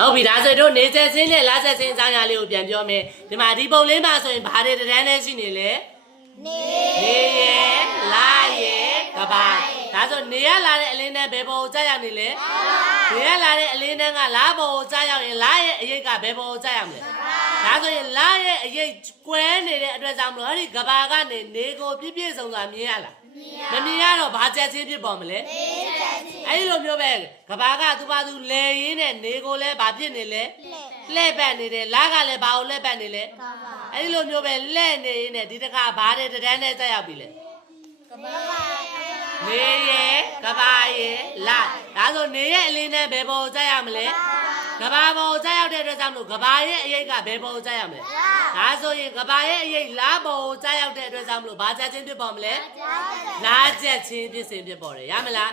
ဟုတ်ပြီဒါဆိုတို့နေဆက်စင်းနဲ့လာဆက်စင်းအကြောင်းအရာလေးကိုပြန်ပြောမယ်ဒီမှာဒီပုံလေးမှာဆိုရင်ဘာတွေတန်းနဲ့ရှိနေလဲနေရလာရကဘာဒါဆိုနေရလာတဲ့အလင်းနဲ့ဘယ်ပုံကိုကြားရောက်နေလဲနေရလာတဲ့အလင်းနဲ့ကလာပုံကိုကြားရောက်ရင်လာရဲ့အရေးကဘယ်ပုံကိုကြားရောက်မလဲဒါဆိုရင်လာရဲ့အရေးကွဲနေတဲ့အတွက်ကြောင့်မလို့အဲ့ဒီကဘာကနေနေကိုပြည့်ပြည့်စုံစွာမြင်ရလားမမြင်ရတော့ဘာချက်ချင်းဖြစ်ပေါ်မလဲအဲ့ဒီလိုမျိုးပဲကဘာကသူပါသူလဲရင်းနဲ့နေကိုလည်းဘာဖြစ်နေလဲလှဲ့ပတ်နေတယ်လာကလည်းဘာကိုလှဲ့ပတ်နေလဲအဲ့ဒီလိုမျိုးပဲလှဲ့နေရင်းနဲ့ဒီတစ်ခါဘာတဲ့တန်းနဲ့ဆက်ရောက်ပြီလေနေရဲကဘာရဲလာဒါဆိုနေရဲ့အလင်းနဲ့ဘယ်ပေါ်ဆက်ရမလဲကဘာပေါ်ဆက်ရောက်တဲ့အတွက်ကြောင့်လို့ကဘာရဲ့အရေးကဘယ်ပေါ်ဆက်ရမလဲဒါဆိုရင်ကဘာရဲ့အရေးလာပေါ်ဆက်ရောက်တဲ့အတွက်ကြောင့်မလို့ဘာချက်ချင်းဖြစ်ပေါ်မလဲလာချက်ချင်းဖြစ်စဉ်ဖြစ်ပေါ်တယ်ရမလား